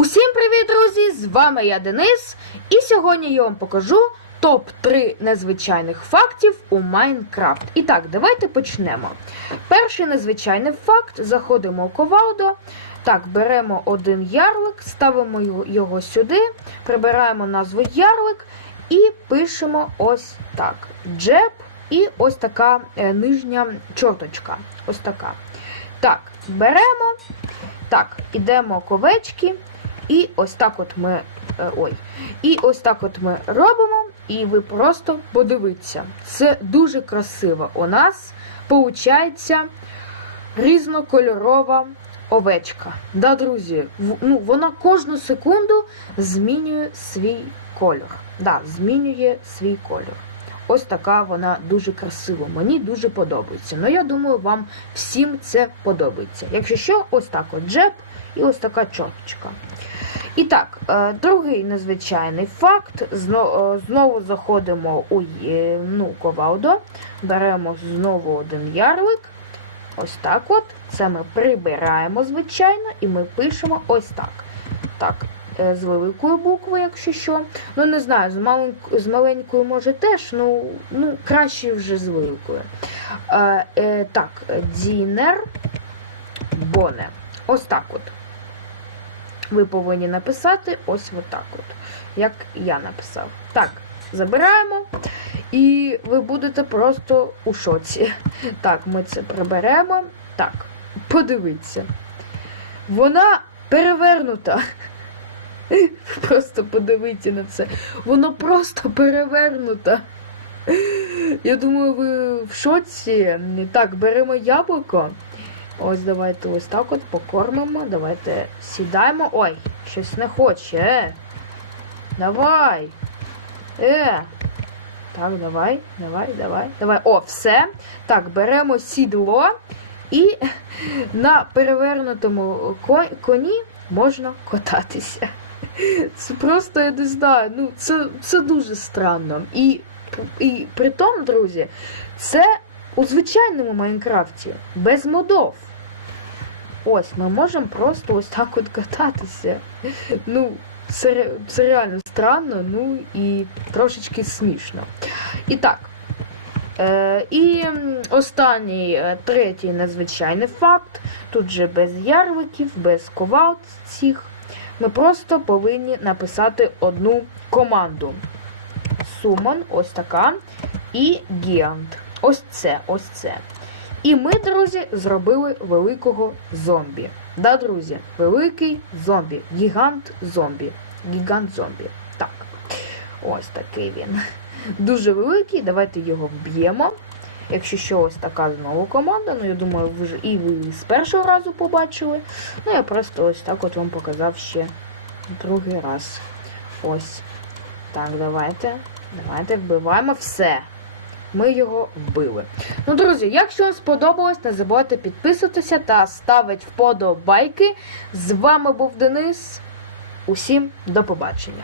Усім привіт, друзі! З вами я Денис, і сьогодні я вам покажу топ-3 незвичайних фактів у Майнкрафт. І так, давайте почнемо. Перший незвичайний факт: заходимо у ковалдо. Так, беремо один ярлик, ставимо його- сюди, прибираємо назву ярлик і пишемо ось так: джеб і ось така е, нижня чорточка. Ось така. Так, беремо. Так, ідемо ковечки, і ось так от ми. е, Ой. І ось так от ми робимо, і ви просто подивіться. Це дуже красиво. У нас виходить різнокольорова овечка. Да, друзі, ну, вона кожну секунду змінює свій кольор. Да, змінює свій кольор. Ось така вона дуже красива. Мені дуже подобається. Ну я думаю, вам всім це подобається. Якщо що, ось так от джеб і ось така чоточка. І так, е, другий незвичайний факт. Е, Знову заходимо у ну, ковалдо, беремо знову один ярлик. Ось так от. Це ми прибираємо, звичайно, і ми пишемо ось так. Так, е, з великої букви, якщо що. Ну, не знаю, з, маленьк... з маленькою може теж, ну, ну краще вже з великою. Е, е, так, Дінер Боне. Ось так от. Ви повинні написати ось отак от, як я написав. Так, забираємо. І ви будете просто у шоці. Так, ми це приберемо. Так, подивіться. Вона перевернута. Просто подивіться на це. Воно просто перевернута. Я думаю, ви в шоці. Так, беремо яблуко. Ось давайте ось так от покормимо. Давайте сідаємо. Ой, щось не хоче. Е. Давай. Е. Так, давай, давай, давай, давай. О, все. Так, беремо сідло і на перевернутому коні можна кататися. Це просто я не знаю. Ну, це, це дуже странно. І, і при тому, друзі, це у звичайному Майнкрафті без модов. Ось, ми можемо просто ось так от кататися. Ну, це, це реально странно, ну і трошечки смішно. І так. Е, і останній, е, третій незвичайний факт. Тут же без ярликів, без ковалт цих. Ми просто повинні написати одну команду. Summon, ось така. І Giant. Ось це, ось це. І ми, друзі, зробили великого зомбі. Да, друзі, великий зомбі. Гігант зомбі. Гігант зомбі. Так. Ось такий він. Дуже великий. Давайте його вб'ємо. Якщо що, ось така знову команда. Ну, я думаю, ви ж і ви з першого разу побачили. Ну, я просто ось так от вам показав ще другий раз. Ось. Так, давайте. Давайте вбиваємо все. Ми його вбили. Ну, друзі, якщо вам сподобалось, не забувайте підписуватися та ставити вподобайки. З вами був Денис. Усім до побачення.